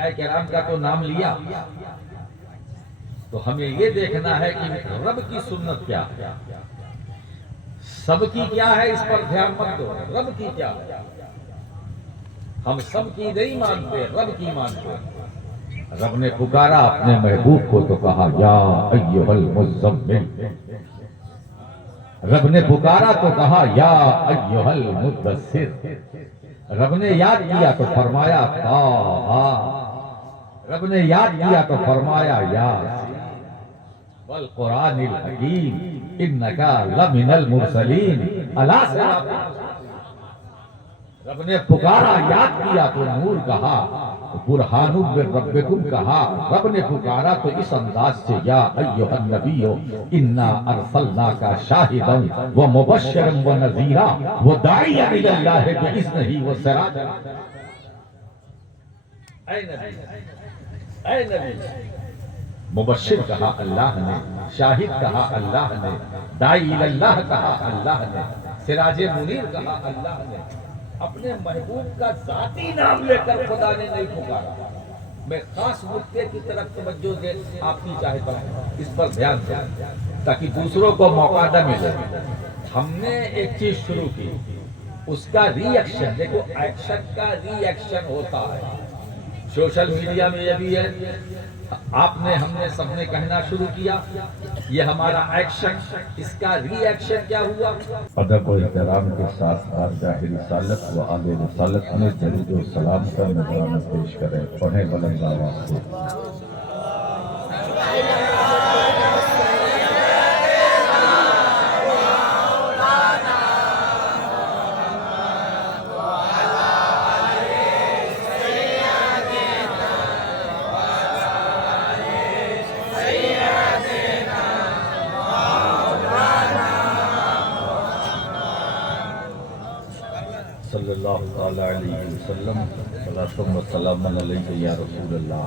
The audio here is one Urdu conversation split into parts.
انبیاء کرام کا تو نام لیا، تو ہمیں یہ دیکھنا ہے کہ رب کی سنت کیا ہے، سب کی کیا ہے، اس پر دھیان مت دو، رب کی کیا ہے۔ ہم سب کی نہیں مانتے، رب کی مانتے۔ رب نے پکارا اپنے محبوب کو تو کہا یا ایھا المزمل، رب نے پکارا تو کہا یا ایھا المدثر، رب نے یاد کیا تو فرمایا طٰہٰ، رب نے یاد کیا تو فرمایا یاسین والقرآن الحکیم انک لمن المرسلین علی صراط مستقیم۔ رب نے پکارا یاد کیا تو نور کہا، برہان من ربکم کہا۔ رب نے پکارا تو اس انداز سے یا ایھا النبی انا ارسلناک شاہدا ومبشرا ونذیرا وداعیا الی اللہ باذنہ وسراجا۔ اے نبی، اے نبی، مبشر کہا اللہ نے، شاہد کہا اللہ نے، داعی اللہ کہا اللہ نے، سراج منیر کہا اللہ نے۔ اپنے محبوب کا ذاتی نام لے کر خدا نے نہیں پکارا۔ میں خاص نکتے کی طرف توجہ دے آپ کی چاہت پر، اس پر دھیان دیں تاکہ دوسروں کو موقع نہ ملے۔ ہم نے ایک چیز شروع کی، اس کا ری ایکشن، دیکھو ایکشن کا ری ایکشن ہوتا ہے۔ سوشل میڈیا میں یہ بھی ہے، آپ نے، ہم نے، سب نے کہنا شروع کیا، یہ ہمارا ایکشن، اس کا ری ایکشن کیا ہوا؟ ادب و احترام کے ساتھ بارگاہ رسالت و آل رسالت میں درود و سلام کا نذرانہ پیش کریں، پڑھیں بلند آواز سے۔ صلی اللہ تعالی علیہ وسلم، صلاۃ و سلام علیک یا رسول اللہ،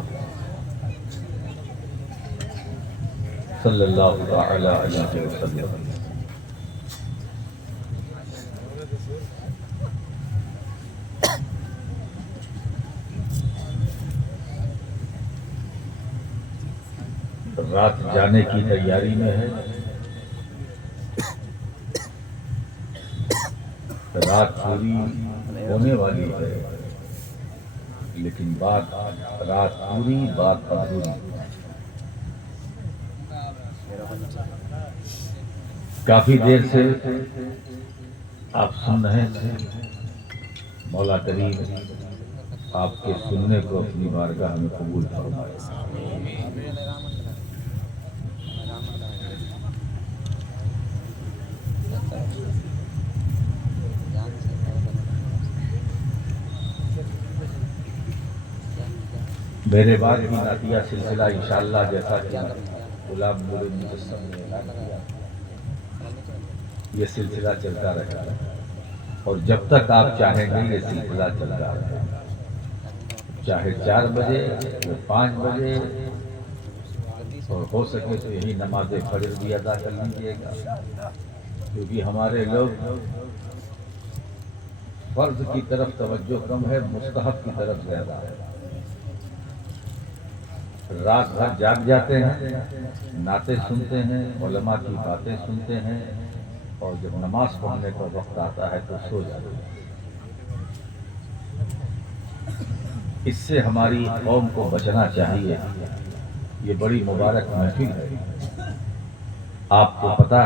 صلی اللہ تعالی علیہ وسلم۔ رات جانے کی تیاری میں ہے، رات پوری ہونے والی ہے، لیکن بات رات پوری، بات ادھوری۔ کافی دیر سے آپ سن رہے تھے، مولا کریم آپ کے سننے کو اپنی بارگاہ میں قبول فرمائے۔ میرے بعد بھی نعتیہ سلسلہ انشاءاللہ جیسا کہ غلام نور مجسم نے اعلان کیا، یہ سلسلہ چلتا رہے گا، اور جب تک آپ چاہیں گے یہ سلسلہ چلتا رہے گا، چاہے 4 بجے یا 5 بجے، اور ہو سکے تو یہی نماز فجر بھی ادا کر لیجیے گا، کیونکہ ہمارے لوگ فرض کی طرف توجہ کم ہے، مستحب کی طرف زیادہ ہے۔ رات بھر جاگ جاتے ہیں، نعتیں سنتے ہیں، علماء کی باتیں سنتے ہیں، اور جب نماز پڑھنے کا وقت آتا ہے تو سو جاتے ہیں۔ اس سے ہماری قوم کو بچنا چاہیے۔ یہ بڑی مبارک محفل ہے، آپ کو پتہ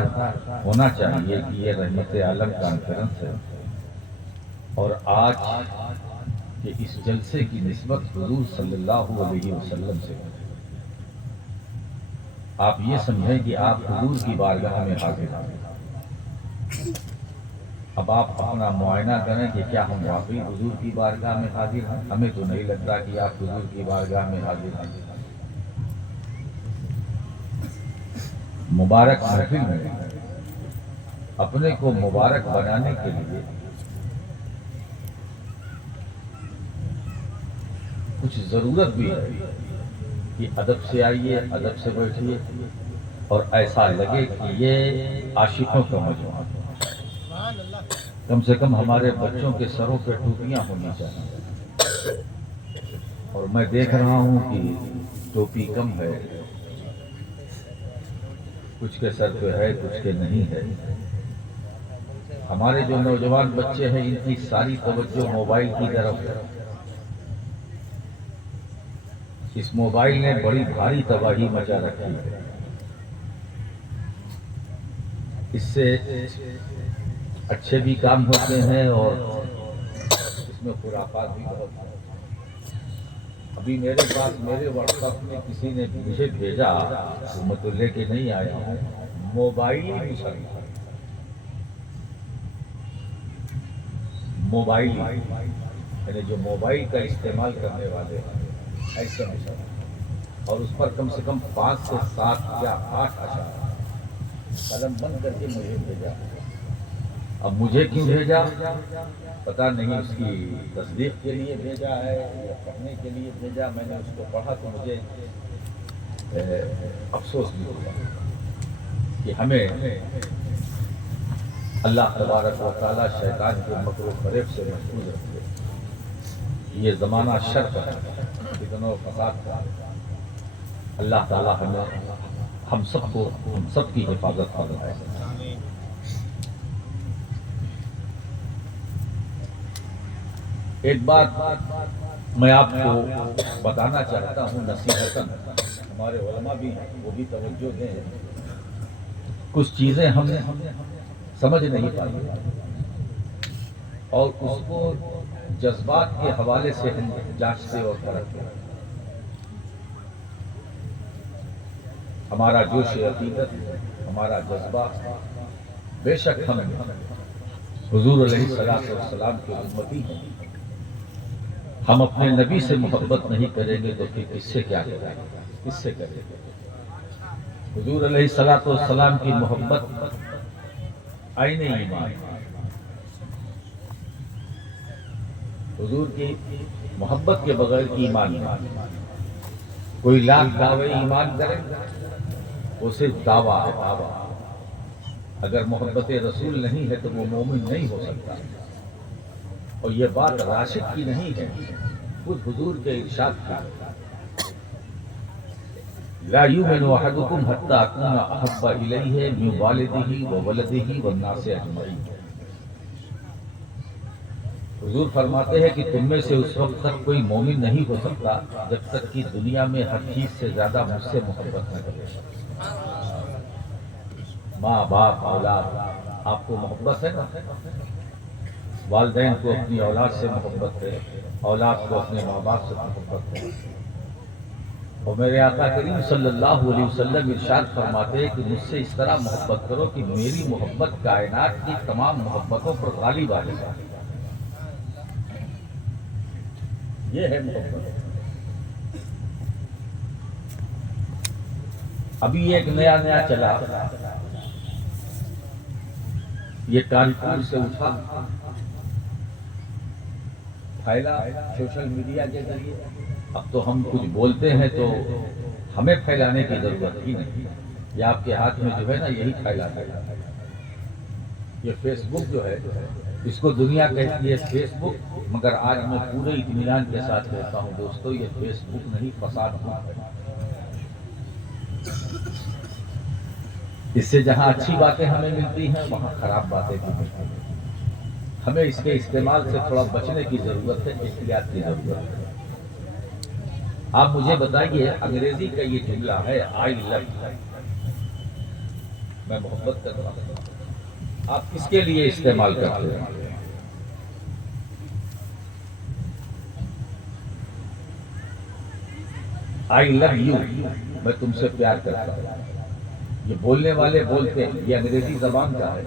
ہونا چاہیے کہ یہ رحمت عالم کانفرنس ہے، اور آج کہ اس جلسے کی نسبت حضور صلی اللہ علیہ وسلم سے ہے۔ آپ یہ سمجھیں کہ آپ حضور کی بارگاہ میں حاضر ہیں۔ اب آپ اپنا معائنہ کریں کہ کیا ہم واقعی حضور کی بارگاہ میں حاضر ہیں؟ ہمیں تو نہیں لگتا کہ آپ حضور کی بارگاہ میں حاضر ہیں۔ مبارک محفل میں اپنے کو مبارک بنانے کے لیے کچھ ضرورت بھی ہے کہ ادب سے آئیے، ادب سے بیٹھیے، اور ایسا لگے کہ یہ عاشقوں کا مجموعہ ہے۔ کم سے کم ہمارے بچوں کے سروں پہ ٹوپیاں ہونی چاہیے، اور میں دیکھ رہا ہوں کہ ٹوپی کم ہے، کچھ کے سر پہ ہے کچھ کے نہیں ہے۔ ہمارے جو نوجوان بچے ہیں ان کی ساری توجہ موبائل کی طرف ہے۔ اس موبائل نے بڑی بھاری تباہی مچا رکھی ہے۔ اس سے اچھے بھی کام ہوتے ہیں اور اس میں خرافات بھی بہت ہیں۔ ابھی میرے پاس میرے واٹس ایپ میں کسی نے مجھے بھیجا، میں تو لے کے نہیں آیا ہوں، موبائل یعنی جو موبائل کا استعمال کرنے والے ہیں ایسے مسلمان، اور اس پر کم سے کم 5 سے 7 یا 8 اشعار قلم بند کر کے مجھے بھیجا۔ اب مجھے کیوں بھیجا پتہ نہیں، اس کی تصدیق کے لیے بھیجا ہے یا پڑھنے کے لیے بھیجا۔ میں نے اس کو پڑھا تو مجھے افسوس بھی ہوا کہ ہمیں اللہ تبارک و تعالیٰ شیطان کے مکر و فریب سے محفوظ رکھے۔ یہ زمانہ شر کا ہے، فتنہ و فساد کا ہے۔ اللہ تعالیٰ ہمیں ہم سب کی حفاظت فرمائے۔ ایک بات میں آپ کو بتانا چاہتا ہوں نصیحتاً، ہمارے علماء بھی ہیں وہ بھی توجہ دیں۔ کچھ چیزیں ہم سمجھ نہیں پائی اور اس کو جذبات کے حوالے سے ہم جانچتے اور پرکھتے ہیں۔ ہمارا جوش عقیدت، ہمارا جذبہ، بے شک ہم حضور علیہ السلام کے امتی ہیں۔ ہم اپنے نبی سے محبت نہیں کریں گے تو پھر کس سے کیا کریں گے، کس سے کریں گے؟ حضور علیہ السلام کی محبت عین ایمان، حضور کی محبت کے بغیر ایمان نہیں۔ کوئی لاکھ دعوے ایمان کرے وہ صرف دعویٰ ہے، دعویٰ۔ اگر محبت رسول نہیں ہے تو وہ مومن نہیں ہو سکتا۔ اور یہ بات راشد کی نہیں ہے، خود حضور کے ارشاد کی۔ لا یؤمن احدکم حتی اکون احب الیہ من والدہ وولدہ والناس اجمعین۔ حضور فرماتے ہیں کہ تم میں سے اس وقت تک کوئی مومن نہیں ہو سکتا جب تک کہ دنیا میں ہر چیز سے زیادہ مجھ سے محبت نہ کرے۔ ماں باپ اولاد، آپ کو محبت ہے نا؟ والدین کو اپنی اولاد سے محبت ہے، اولاد کو اپنے ماں باپ سے محبت ہے۔ اور میرے آقا کریم صلی اللہ علیہ وسلم ارشاد فرماتے ہیں کہ مجھ سے اس طرح محبت کرو کہ میری محبت کائنات کی تمام محبتوں پر غالب آ جائے۔ یہ ہے محبت۔ ابھی ایک نیا چلا، یہ کانپور سے اٹھا، پھیلا سوشل میڈیا کے ذریعے۔ اب تو ہم کچھ بولتے ہیں تو ہمیں پھیلانے کی ضرورت ہی نہیں، یہ آپ کے ہاتھ میں جو ہے نا یہی پھیلاتا ہے۔ یہ فیس بک جو ہے اس کو دنیا کہتی ہے فیس بک، مگر آج میں پورے اطمینان کے ساتھ کہتا ہوں دوستو یہ فیس بک نہیں، فساد بک ہے۔ اس سے جہاں اچھی باتیں ہمیں ملتی ہیں وہاں خراب باتیں بھی ملتی ہیں۔ ہمیں اس کے استعمال سے تھوڑا بچنے کی ضرورت ہے، احتیاط کی ضرورت ہے۔ آپ مجھے بتائیے، انگریزی کا یہ جملہ ہے آئی لو یو، میں محبت کرتا ہوں، آپ کس کے لیے استعمال کرتے ہیں؟ آئی لو یو، میں تم سے پیار کرتا ہوں۔ یہ بولنے والے بولتے ہیں، یہ انگریزی زبان کا ہے۔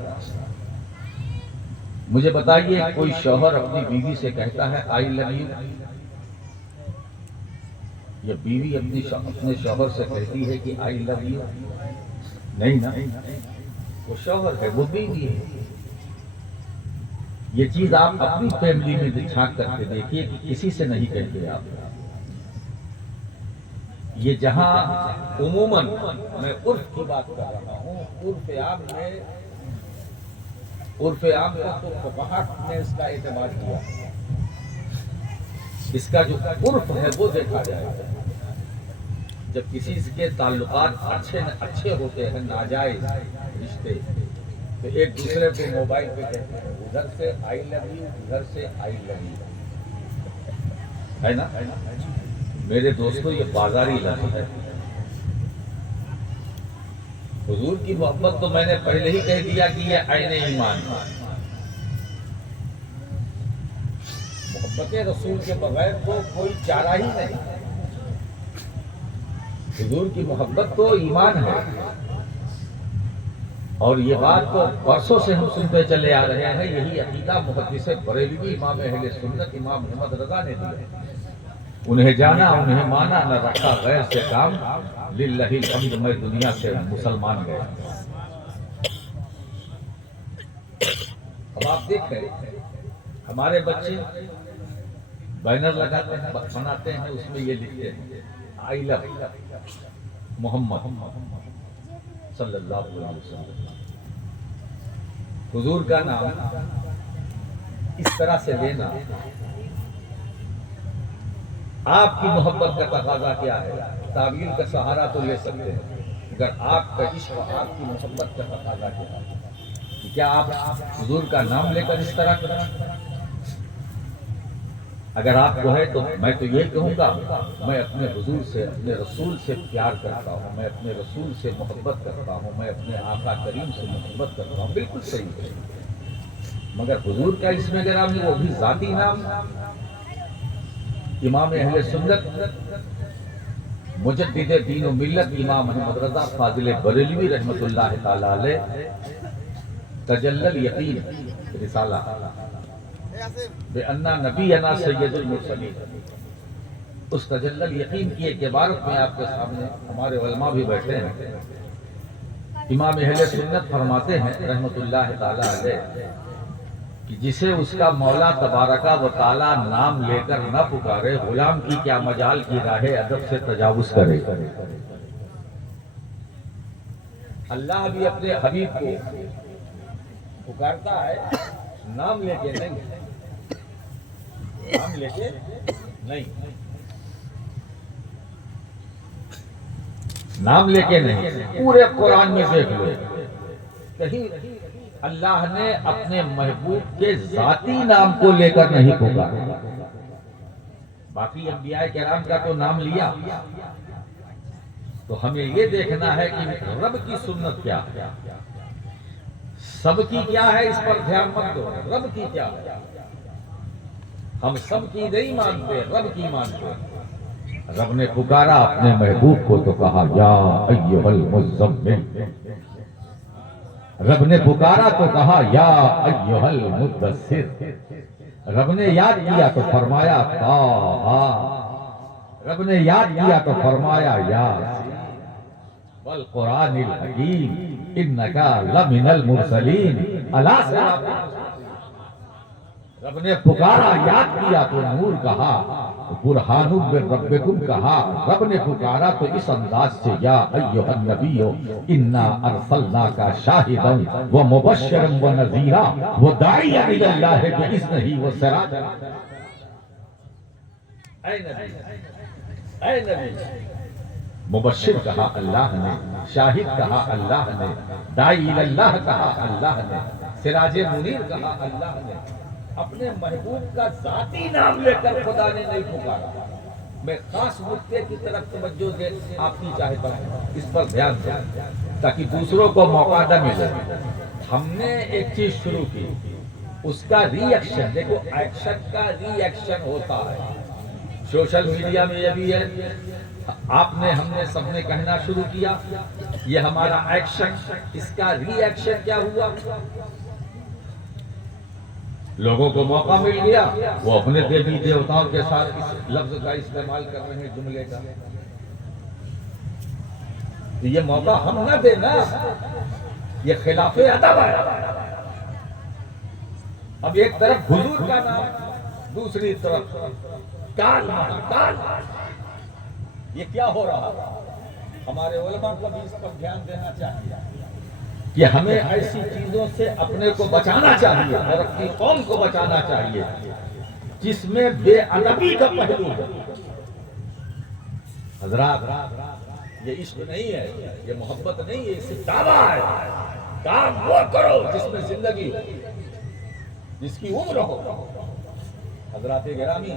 مجھے بتائیے کوئی شوہر اپنی بیوی سے کہتا ہے آئی لو یو؟ یہ بیوی اپنے شوہر سے کہتی ہے کہ آئی لو یو؟ نہیں نا، وہ شوہر ہے، وہ بیوی ہے۔ یہ چیز آپ اپنی فیملی میں جھانک کر کے دیکھیے کہ کسی سے نہیں کہتے آپ۔ یہ جہاں عموماً میں عرف کی بات کر رہا ہوں، عرف عام کو تو فقہاء نے اس کا اعتبار کیا۔ اس کا جو عرف ہے وہ دیکھا جائے گا۔ جب کسی کے تعلقات اچھے ہوتے ہیں، ناجائز رشتے، تو ایک دوسرے کو موبائل پہ کہتے ہیں، ادھر سے آئی لو یو، ادھر سے آئی لو یو، ہے نا؟ میرے دوستوں یہ بازاری لفظ ہے۔ حضور کی محبت تو میں نے پہلے ہی کہہ دیا کہ یہ عین ایمان ہے۔ محبت رسول کے بغیر تو کوئی چارہ ہی نہیں۔ حضور کی محبت تو ایمان ہے، اور یہ بات تو برسوں سے ہم سنتے چلے آ رہے ہیں۔ یہی عقیدہ محدث بریلوی امام اہل سنت امام محمد رضا نے دیا۔ انہیں جانا، انہیں مانا، نہ رکھا غیر سے کام، للہ الحمد میں دنیا سے مسلمان گیا۔ اب آپ دیکھیں، ہمارے بچے بینر لگاتے ہیں، بناتے ہیں، اس میں یہ لکھتے ہیں آئی لو محمد صلی اللہ علیہ وسلم۔ حضور کا نام اس طرح سے لینا، آپ کی محبت کا تقاضا کیا ہے؟ تعویل کا سہارا تو لے سکتے ہیں، اگر آپ کا عشق، آپ کی محبت کا تقاضا کیا ہے، کیا آپ حضور کا نام لے کر اس طرح کریں؟ اگر آپ کو ہے تو میں تو یہ کہوں گا، میں اپنے حضور سے، اپنے رسول سے پیار کرتا ہوں، میں اپنے رسول سے محبت کرتا ہوں، میں اپنے آقا کریم سے محبت کرتا ہوں، بالکل صحیح ہے۔ مگر حضور کا اسم گرامی، وہ بھی ذاتی نام، امام اہل سنت مجدد دین و ملت امام محمد رضا فاضل بریلوی رحمۃ اللہ تعالی علیہ تجلی الیقین رسالہ بأننا نبینا سید المرسلین، اس تجلی الیقین کی ایک عبارت میں آپ کے سامنے، ہمارے علماء بھی بیٹھے ہیں، امام اہل سنت فرماتے ہیں رحمۃ اللہ تعالی علیہ کہ جسے اس کا مولا تبارکہ و تعالی نام لے کر نہ پکارے، غلام کی کیا مجال کی راہ ادب سے تجاوز کرے۔ اللہ بھی اپنے حبیب کو پکارتا ہے، نام لے کے نہیں، نام لے کے نہیں، نام لے کے نہیں۔ پورے قرآن میں دیکھ لو، کہیں اللہ نے اپنے محبوب کے ذاتی نام کو لے کر نہیں پکارا۔ باقی انبیاء کرام کا تو نام لیا، تو ہمیں یہ دیکھنا ہے کہ رب کی سنت کیا ہے، سب کی کیا ہے، اس پر دھیان مت دو، رب کی کیا ہے۔ ہم سب کی نہیں مانتے، رب کی مانتے۔ رب نے پکارا اپنے محبوب کو تو کہا یا ایھا المزمل، رب نے پکارا تو کہا یا ایھا المدثر، رب نے یاد کیا تو فرمایا طٰہٰ، رب نے یاد کیا تو فرمایا یاسین والقرآن الحکیم انک لمن المرسلین الی صراط مستقیم۔ رب نے پکارا، یاد کیا تو نور کہا، برہان من ربکم کہا۔ رب نے پکارا تو اس انداز سے یا ایھا النبی انا ارسلناک شاہدا ومبشرا ونذیرا وداعیا الی اللہ باذنہ وسراجا۔ اے نبی، اے نبی، مبشر کہا اللہ نے، شاہد کہا اللہ نے، داعی الی اللہ کہا اللہ نے، سراج منیر کہا اللہ نے۔ اپنے محبوب کا ذاتی نام لے کر خدا نے نہیں پکارا۔ میں خاص نقطے کی طرف توجہ دے آپ کی چاہتا ہوں، اس پر دھیان دیں تاکہ دوسروں کو موقع نہ ملے۔ ہم نے ایک چیز شروع کی، اس کا ری ایکشن، دیکھو ایکشن کا ری ایکشن ہوتا ہے۔ سوشل میڈیا میں یہ بھی ہے، آپ نے، ہم نے، سب نے کہنا شروع کیا، یہ ہمارا ایکشن، اس کا ری ایکشن کیا ہوا؟ لوگوں کو موقع مل گیا، وہ اپنے دیوی دیوتاؤں کے ساتھ اس لفظ کا استعمال کر رہے ہیں، جملے کا۔ یہ موقع ہم نہ دینا، یہ خلاف ادب ہے۔ اب ایک طرف حضور کا نام، دوسری طرف کال، یہ کیا ہو رہا ہے؟ ہمارے علماء کو بھی اس پر دھیان دینا چاہیے کہ ہمیں ایسی چیزوں سے اپنے کو بچانا چاہیے اور اپنی قوم کو بچانا چاہیے۔ جس میں بے ادبی کا پہلو ہے۔ حضرات یہ عشق نہیں ہے، یہ محبت نہیں ہے، یہ صرف دعویٰ ہے۔ کام وہ کرو جس میں زندگی ہو، جس کی عمر ہو۔ حضرات گرامی،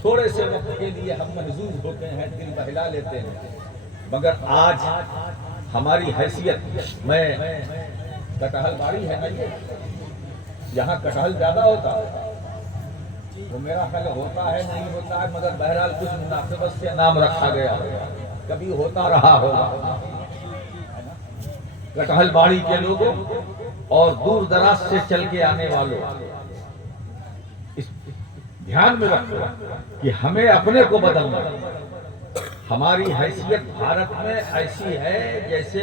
تھوڑے سے وقت کے لیے ہم محظوظ ہوتے ہیں، دل بہلا لیتے ہیں، مگر آج ہماری حیثیت، میں کٹہل باری ہے نا، یہاں کٹہل زیادہ ہوتا ہے، وہ میرا خیال ہوتا ہے نہیں ہوتا ہے، مگر بہرحال کچھ مناسبت سے نام رکھا گیا ہوگا، کبھی ہوتا رہا ہوگا۔ کٹہل باڑی کے لوگوں اور دور دراز سے چل کے آنے والوں، اس دھیان میں رکھو کہ ہمیں اپنے کو بدلنا ہے۔ ہماری حیثیت بھارت میں ایسی ہے جیسے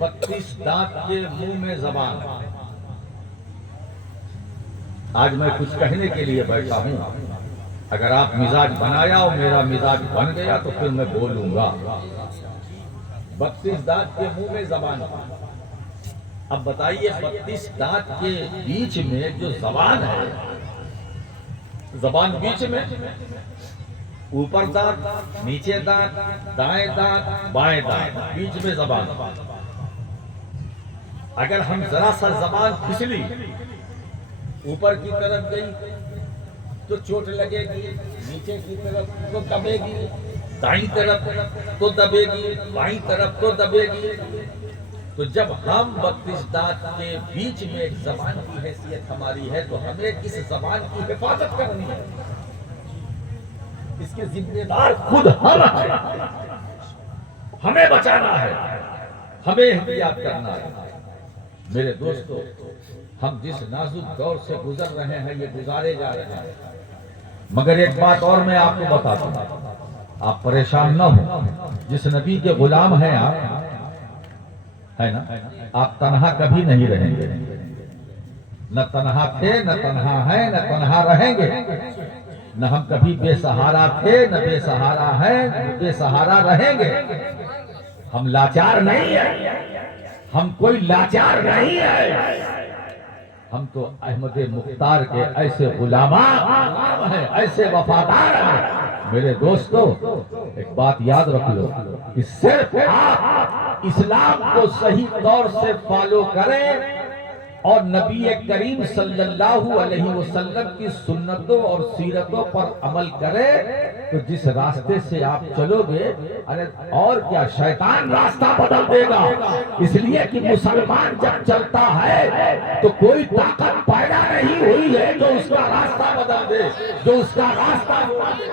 32 دانت کے منہ میں زبان۔ آج میں کچھ کہنے کے لیے بیٹھا ہوں، اگر آپ مزاج بنایا اور میرا مزاج بن گیا تو پھر میں بولوں گا۔ 32 دانت کے منہ میں زبان۔ اب بتائیے 32 دانت کے بیچ میں جو زبان ہے، زبان بیچ میں، اوپر دانت، نیچے دانت، دائیں دانت، بائیں دانت، بیچ میں زبان۔ اگر ہم ذرا سا زبان پھسلی، اوپر کی طرف گئی تو چوٹ لگے گی، نیچے کی طرف تو دبے گی، دائیں طرف تو دبے گی، بائیں طرف تو دبے گی۔ تو جب ہم 32 دانت کے بیچ میں ایک زبان کی حیثیت ہماری ہے تو ہمیں اس زبان کی حفاظت کرنی ہے۔ اس کے ذمہ دار خود ہم ہیں، ہمیں بچانا ہے، ہمیں احتیاط کرنا ہے۔ میرے دوستو، ہم جس نازک دور سے گزر رہے ہیں یہ گزارے جا رہے ہیں، مگر ایک بات اور میں آپ کو بتا دوں، آپ پریشان نہ ہوں۔ جس نبی کے غلام ہیں آپ، ہے نا، آپ تنہا کبھی نہیں رہیں گے، نہ تنہا تھے، نہ تنہا ہیں، نہ تنہا رہیں گے، نہ ہم کبھی بے سہارا تھے، نہ بے سہارا ہیں، نہ بے سہارا رہیں گے۔ ہم لاچار نہیں ہیں، ہم کوئی لاچار نہیں ہے، ہم تو احمد مختار کے ایسے غلام ہیں، ایسے وفادار ہیں۔ میرے دوستو، ایک بات یاد رکھ لو کہ صرف آپ اسلام کو صحیح طور سے فالو کریں اور نبی کریم صلی اللہ علیہ وسلم کی سنتوں اور سیرتوں پر عمل کریں تو جس راستے سے آپ چلو گے، ارے اور کیا، شیطان راستہ بدل دے گا۔ اس لیے کہ مسلمان جب چلتا ہے تو کوئی طاقت پیدا نہیں ہوئی ہے جو اس کا راستہ بدل دے، جو اس کا راستہ بدل دے۔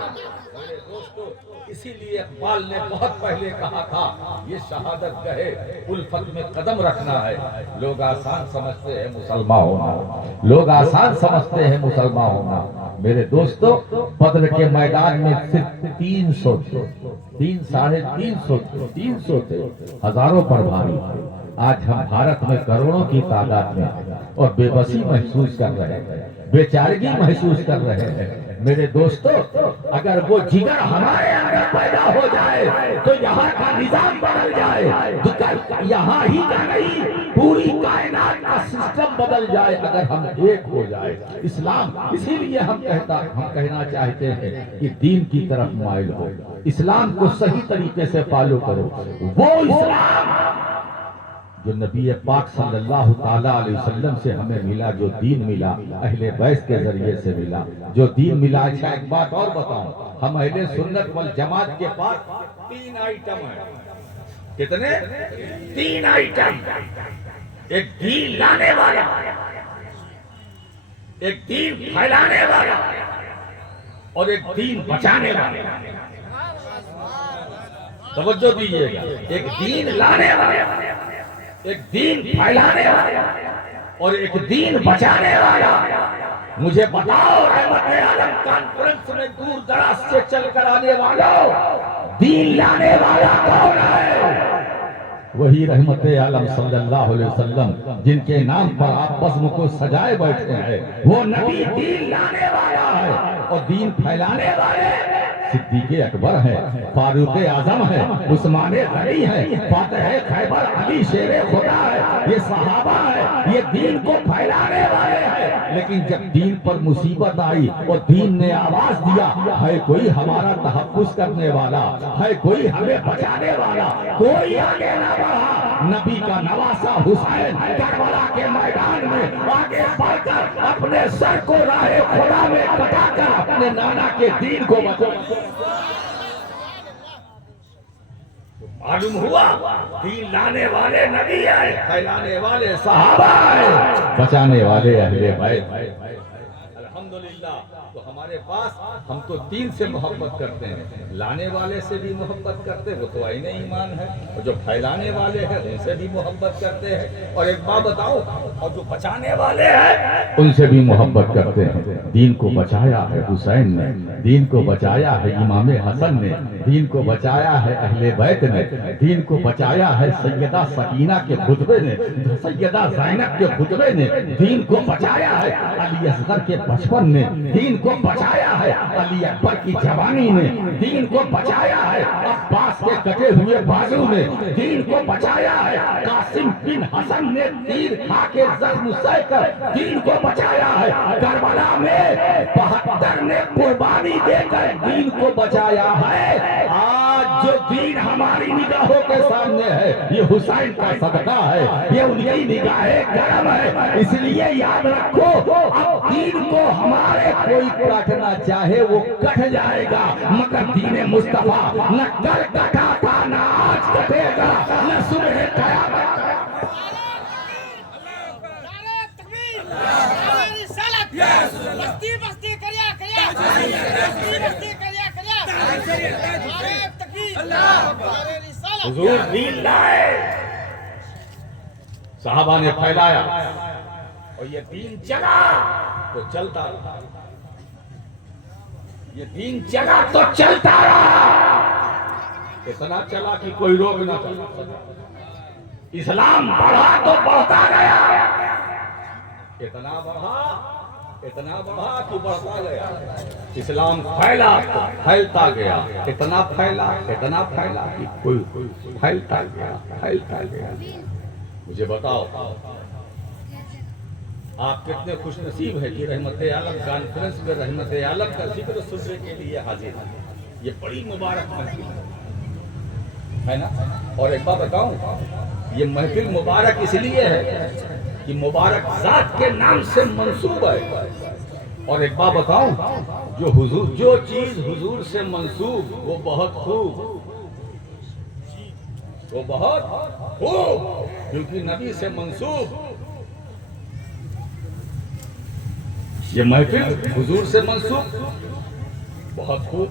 اسی لیے اقبال نے بہت پہلے کہا تھا، یہ شہادت گہے الفت میں قدم رکھنا ہے۔ لوگ آسان سمجھتے ہیں مسلمان ہونا، لوگ آسان سمجھتے ہیں مسلمان ہونا۔ میرے دوستو، بدر کے میدان میں صرف 300 تھے، 350 تھے، ہزاروں پر بھاری۔ آج ہم بھارت میں کروڑوں کی تعداد میں اور بے بسی محسوس کر رہے ہیں، بے چارگی محسوس کر رہے ہیں۔ میرے دوستو، اگر وہ جگر ہمارے اندر پیدا ہو جائے تو یہاں کا نظام بدل جائے، یہاں ہی کا نہیں پوری کائنات کا سسٹم بدل جائے اگر ہم ایک ہو جائے۔ اسلام، اسی لیے ہم کہنا چاہتے ہیں کہ دین کی طرف مائل ہو، اسلام کو صحیح طریقے سے فالو کرو۔ وہ اسلام جو نبی پاک صلی اللہ تعالیٰ علیہ وسلم سے ہمیں ملا، جو دین ملا اہل بیت کے ذریعے سے ملا، جو دین ملا۔ اچھا ایک بات اور بتاؤں، ہم اہل سنت والجماعت کے پاس 3 آئٹم ہیں۔ کتنے؟ 3 آئٹم۔ ایک دین لانے والا، ایک دین پھیلانے والا، اور ایک دین بچانے والا۔ توجہ دیجیے گا، ایک دین لانے والا، ایک دین پھیلانے والا، اور ایک دین بچانے والا۔ مجھے بتاؤ رحمت عالم کانفرنس میں دور دراز سے چل کر آنے والوں، دین لانے والا کون ہے؟ وہی رحمت عالم صلی اللہ علیہ وسلم جن کے نام پر آپ بزم کو سجائے بیٹھتے ہیں، وہ نبی دین لانے والا ہے اور دین پھیلانے والے صدیق اکبر ہے، فاروق اعظم ہے، عثمان غنی ہے، فاتح خیبر علی شیر خدا ہے۔ یہ صحابہ ہے، یہ دین کو پھیلانے والے ہیں۔ لیکن جب دین پر مصیبت آئی اور دین نے آواز دیا ہے کوئی ہمارا تحفظ کرنے والا، ہے کوئی ہمیں بچانے والا، کوئی آگے نہ بڑھا۔ نبی کا نواسا حسین کربلا کے میدان میں آگے بڑھ کر اپنے سر کو راہ خدا میں کٹا کر اپنے نانا کے دین کو بچایا۔ معلوم ہوا دین لانے والے نبی آئے، پھیلانے والے صحابہ آئے، بچانے والے اہل بیت۔ الحمدللہ تو ہمارے پاس ہم تو دین سے محبت کرتے ہیں، لانے والے سے بھی محبت کرتے ہیں، وہ تو عین ایمان ہے، اور جو پھیلانے والے ہیں ان سے بھی محبت کرتے ہیں، اور ایک بات بتاؤ، اور جو بچانے والے ہیں ان سے بھی محبت کرتے ہیں۔ دین کو بچایا ہے حسین نے، دین کو بچایا ہے امام حسن نے، دین کو بچایا ہے اہل بیت نے، دین کو بچایا ہے سیدہ سکینہ کے خطبے نے، سیدہ زینب کے خطبے نے، دین کو بچایا ہے علی اصغر کے بچپن نے، دین کو بچایا ہے علی اکبر کی جوانی نے، دین کو بچایا ہے عباس کے کٹے ہوئے بازو نے، دین کو بچایا ہے قاسم بن حسن نے تیر کھا کے زخم سہ کر، دین کو بچایا ہے کربلا میں 72 نے قربانی دے کر دین کو بچایا ہے۔ آج جو دین ہماری نگاہوں کے سامنے ہے یہ حسین کا صدقہ ہے، یہ ان کی نگاہ کرم ہے، اس لیے یاد رکھو اب دین کو ہمارے کوئی کاٹنا چاہے وہ کٹ جائے گا، مگر دین مصطفیٰ نہ کل کٹا تھا نہ آج کٹے گا نہ صبح قیامت۔ حضور دین لائے، صحابہ نے پھیلایا اور یہ دین چلا تو چلتا رہا، یہ دین چلا تو چلتا رہا، اتنا چلا کہ کوئی روک نہ سکا۔ اسلام بڑھا تو بڑھتا گیا، اتنا بڑھا کہ بڑھتا گیا۔ اسلام پھیلا تو پھیلتا گیا، اتنا پھیلا کہ کوئی پھیلتا گیا۔ مجھے بتاؤ آپ کتنے خوش نصیب ہیں کہ رحمت عالم کانفرنس میں رحمت عالم کا ذکر سننے کے لیے حاضر ہیں، یہ بڑی مبارک محفل ہے نا۔ اور ایک بات بتاؤں، یہ محفل مبارک اس لیے ہے کہ مبارک ذات کے نام سے منسوب ہے، اور ایک بات بتاؤں جو چیز حضور سے منسوب وہ بہت خوب، کیونکہ نبی سے منسوب یہ محفل حضور سے منسوب بہت خوب۔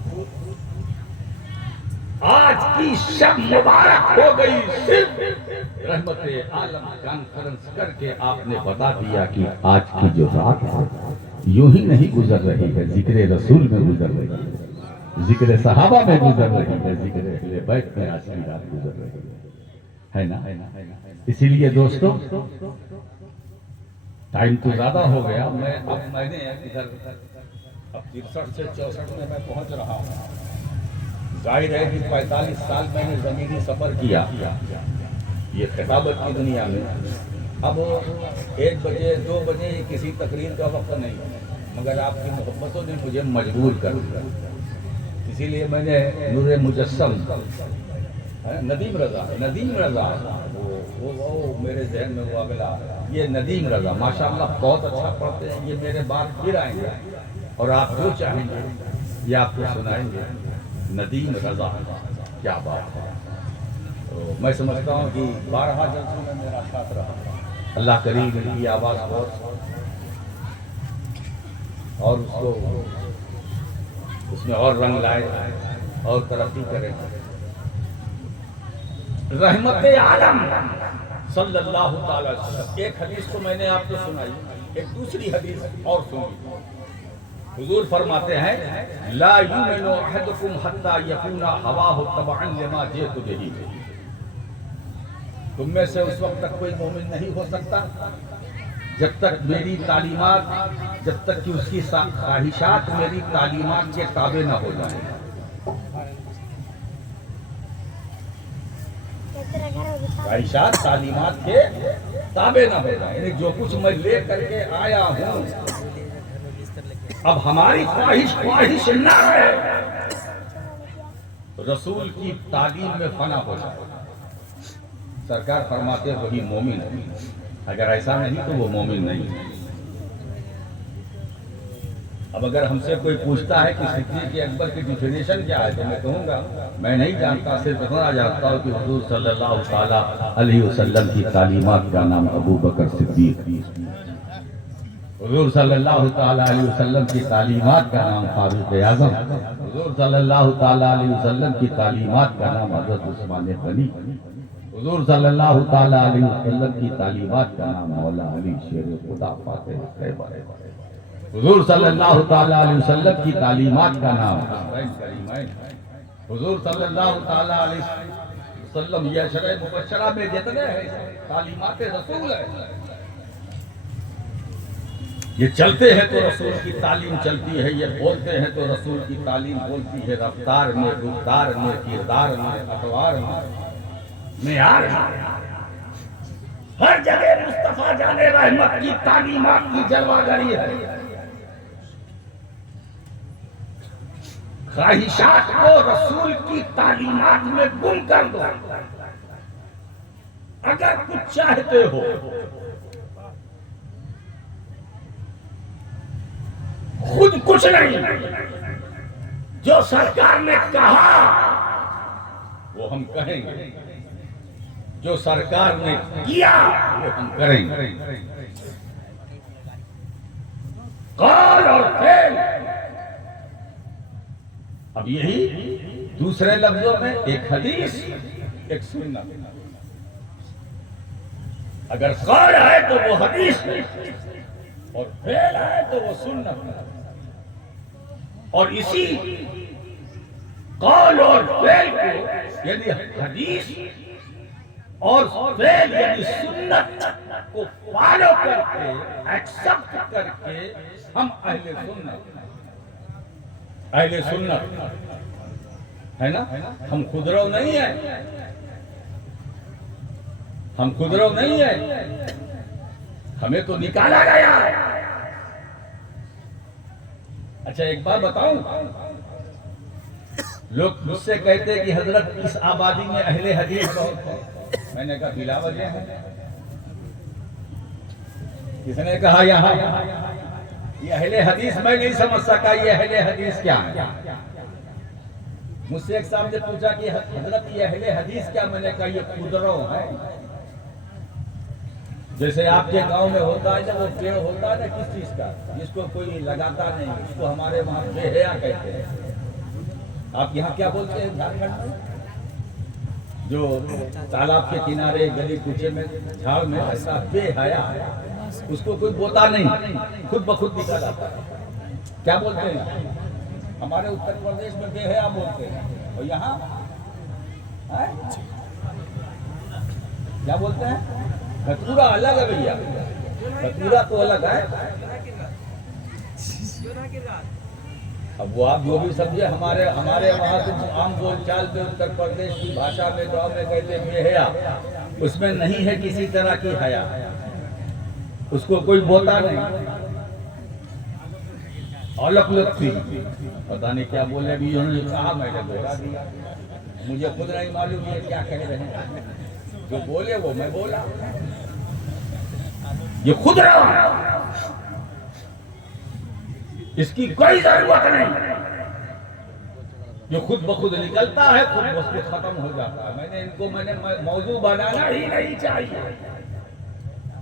آج کی شب مبارک ہو گئی صرف رحمت عالم کانفرنس کر کے آپ نے بتا دیا کہ آج کی جو رات ہے یوں ہی نہیں گزر رہی ہے، ذکر رسول میں گزر رہی ہے، ذکر صحابہ میں گزر رہی ہے، ذکر اہل بیت میں آج کی رات گزر رہی ہے نا۔ اسی لیے دوستو ٹائم تو زیادہ ہو گیا، میں نے ادھر اب 63 سے 64 میں پہنچ رہا ہوں۔ ظاہر ہے کہ 45 سال میں نے زمینی سفر کیا یہ خطابت کی دنیا میں۔ اب 1 بجے 2 بجے کسی تقریر کا وقت نہیں، مگر آپ کی محبتوں نے مجھے مجبور کر دیا، اسی لیے میں نے نور مجسم ندیم رضا وہ میرے ذہن میں ہوا ملا، یہ ندیم رضا ماشاءاللہ بہت اچھا پڑھتے ہیں، یہ میرے بعد پھر آئیں گے اور آپ جو چاہیں گے یہ آپ کو سنائیں گے۔ ندیم رضا کیا بات ہے، تو میں سمجھتا ہوں کہ 12 جلسوں میں میرا ساتھ رہا، اللہ کریم ان کی آواز بہت اور اس میں اور رنگ لائے اور ترقی کرے۔ رحمت عالم صلی اللہ تعالی وسلم، ایک حدیث تو میں نے آپ کو سنائی، ایک دوسری حدیث اور سنی۔ حضور فرماتے ہیں لا یؤمن احدکم حتی یکون ہواہ تبعا لما جئت بہ، تم میں سے اس وقت تک کوئی مومن نہیں ہو سکتا جب تک میری تعلیمات، جب تک کہ اس کی خواہشات میری تعلیمات کے تابع نہ ہو جائیں، خواہشات تعلیمات کے تابع نہ ہو جائیں، یعنی جو کچھ میں لے کر کے آیا ہوں اب ہماری خواہش نہ ہے رسول کی تعلیم میں فنا ہو جائے. سرکار فرماتے وہی مومن ہے، اگر ایسا نہیں تو وہ مومن نہیں ہے. اب اگر ہم سے کوئی پوچھتا ہے کہ صدیق اکبر کی ڈیفینیشن کیا ہے تو میں کہوں گا میں نہیں جانتا، صرف اتنا جانتا ہوں کہ حضور صلی اللہ تعالیٰ علیہ وسلم کی تعلیمات کا نام ابو بکر صدیق، حضور صلی اللہ تعالیٰ علیہ وسلم کی تعلیمات کا نام فاروق اعظم، حضور صلی اللہ تعالیٰ علیہ وسلم کی تعلیمات کا نام حضرت عثمان غنی، حضور صلی اللہ تعالیٰ علیہ وسلم کی تعلیمات کا نام مولا علی شیر خدا فاتح خیبر، حضور صلی اللہ تعالیٰ علیہ وسلم کی تعلیمات کا نام حضور صلی اللہ تعالیٰ علیہ وسلم یہ اشرۂ مبشرہ میں جتنے ہیں تعلیمات رسول ہیں، یہ چلتے ہیں تو رسول کی تعلیم چلتی ہے، یہ بولتے ہیں تو رسول کی تعلیم بولتی ہے، رفتار میں، گفتار میں، کردار میں، اطوار میں، معیار میں، ہر جگہ مصطفیٰ جان رحمت کی تعلیمات کی جلوہ گری ہے. خواہشات کو رسول کی تعلیمات میں گم کر دو. اگر کچھ چاہتے ہو خود کچھ نہیں، جو سرکار نے کہا وہ ہم کہیں گے، جو سرکار نے کیا وہ ہم کریں گے. قول اور فعل. اب یہی دوسرے لفظوں میں ایک حدیث ایک سنت. اگر قول ہے تو وہ حدیث اور فعل ہے تو وہ سنت. اور اسی قول اور فعل کو یعنی حدیث اور فعل یعنی سنت کو فالو کر کے ایکسپٹ کر کے ہم اہل سنت ہے نا. ہم خودرو نہیں ہیں، ہم خودرو نہیں ہیں، ہمیں تو نکالا گیا. اچھا ایک بات بتاؤں، لوگ مجھ سے کہتے کہ حضرت اس آبادی میں اہل حدیث بہت ہے. میں نے کہا بلا وجہ ہے. کس نے کہا یہاں یہ اہل حدیث؟ میں نہیں سمجھ سکا یہ اہل حدیث کیا ہے. مجھ سے ایک صاحب نے پوچھا کہ حضرت یہ اہل حدیث کیا؟ میں نے کہا یہ خودرو ہے. جیسے آپ کے گاؤں میں ہوتا ہے نا وہ پیڑ ہوتا ہے نا کس چیز کا جس کو کوئی لگاتا نہیں، اس کو ہمارے وہاں بے حیا کہتے ہیں. آپ یہاں کیا بولتے ہیں جھارکھنڈ میں؟ جو تالاب کے کنارے گلی کوچے میں جھاڑ میں ایسا بے حیا ہے، اس کو کوئی بوتا نہیں، خود بخود نکل آتا ہے. کیا بولتے ہیں؟ ہمارے اتر پردیش میں بے حیا بولتے ہیں، اور یہاں کیا بولتے ہیں؟ کتورا الگ ہے بھیا، کتورا تو الگ ہے. اب وہ آپ جو بھی سمجھے، ہمارے وہاں تو عام بول چال میں اتر پردیش کی بھاشا میں گاؤں میں کہتے ہیں بے حیا. اس میں نہیں ہے کسی طرح کی حیا، اس کو کوئی بوتا نہیں. اولک تھی پتہ نہیں کیا بولے بھی انہوں نے کہا، میں نے بولا دیا. مجھے خود نہیں معلوم یہ کیا کہہ رہے ہیں، جو بولے وہ میں بولا. یہ خود رہا، اس کی کوئی ضرورت نہیں. یہ خود بخود نکلتا ہے، خود بخود ختم ہو جاتا ہے. میں نے موضوع بنانا ہی نہیں چاہیے.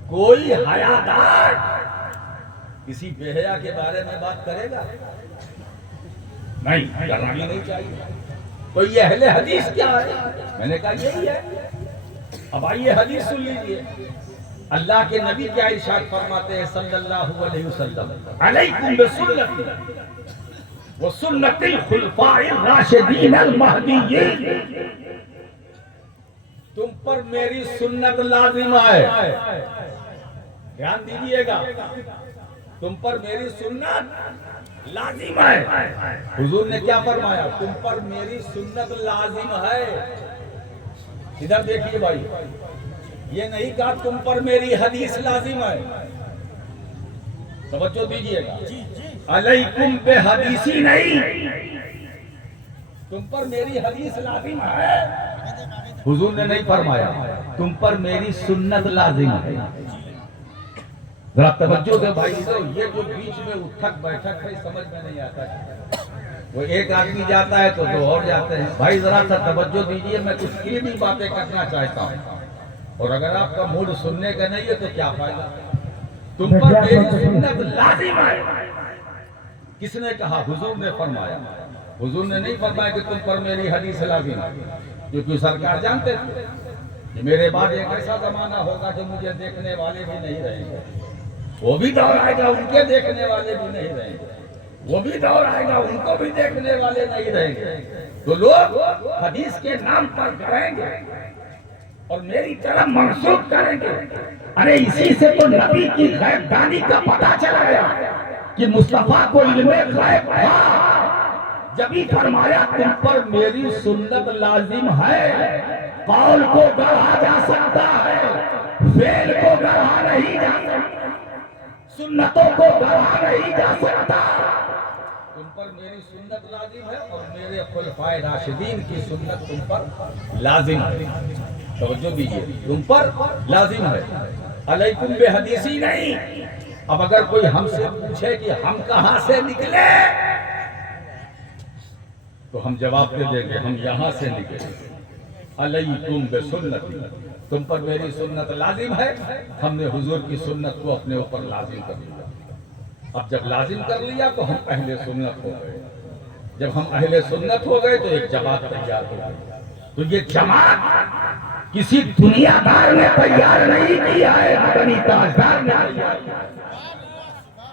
کوئی حیادار کسی بے حیا کے بارے میں بات کرے گا نہیں، کرنا بھی نہیں چاہیے. کوئی یہ اہل حدیث کیا ہے؟ میں نے کہا یہی ہے. اب آئیے حدیث سن لیجیے. اللہ کے نبی کیا ارشاد فرماتے ہیں صلی اللہ علیہ وسلم، علیکم بسنتی وسنت الخلفاء الراشدین المہدیین. تم پر میری سنت لازم ہے. دھیان دیجیے گا، تم پر میری سنت لازم ہے. حضور نے کیا فرمایا؟ تم پر میری سنت لازم ہے. ادھر دیکھیے بھائی، یہ نہیں کہا تم پر میری حدیث لازم ہے. توجہ دیجیے گا. علیکم بے حدیثی نہیں، تم پر میری حدیث لازم ہے۔ حضور نے نہیں فرمایا تم پر میری سنت لازم ہے۔ ذرا توجہ دے بھائی، یہ جو بیچ میں اٹھک بیٹھک ہے سمجھ میں نہیں آتا ہے۔ وہ ایک آدمی جاتا ہے تو دو اور جاتے ہیں۔ بھائی ذرا سا توجہ دیجئے، میں کچھ علمی باتیں کرنا چاہتا ہوں، اور اگر آپ کا موڈ سننے کا نہیں ہے تو کیا فائدہ۔ تم پر میری سنت لازم ہے۔ کس نے کہا؟ حضور نے فرمایا۔ حضور نے نہیں فرمایا کہ تم پر میری حدیث لازم ہے، کیونکہ سرکار جانتے تھے کہ میرے بعد ایک ایسا زمانہ ہوگا جو مجھے دیکھنے والے بھی نہیں رہیں گے، وہ بھی دور آئے گا ان کے دیکھنے والے بھی نہیں رہیں گے، وہ بھی دور آئے گا ان کو بھی دیکھنے والے نہیں رہیں گے، تو لوگ حدیث کے نام پر کریں گے اور میری طرف منسوخ کریں گے۔ ارے اسی سے تو نبی کی غیب دانی کا پتہ چلا گیا کہ مصطفیٰ کو علم غیب تھا، جبھی فرمایا تم پر میری سنت لازم ہے۔ قول کو گڑھا جا سکتا ہے، فعل کو گڑھا نہیں جا سکتا، سنتوں کو گڑھا نہیں جا سکتا۔ تم پر میری سنت لازم ہے اور میرے خلفائے راشدین کی سنت تم پر لازم ہے۔ توجہ دیجیے، تم پر لازم ہے، علیکم بے حدیثی نہیں۔ اب اگر کوئی ہم سے پوچھے کہ ہم کہاں سے نکلے تو ہم جواب دے دیں گے ہم یہاں سے نکلے۔ علیکم بسنتی، تم پر میری سنت لازم ہے۔ ہم نے حضور کی سنت کو اپنے اوپر لازم کر لیا۔ اب جب لازم کر لیا تو ہم اہل سنت ہو گئے۔ جب ہم اہل سنت ہو گئے تو ایک جماعت تیار ہو گئی۔ تو یہ جماعت کسی دنیا دار نے تیار نہیں کیا ہے، مدنی تاجدار نے تیار کیا ہے۔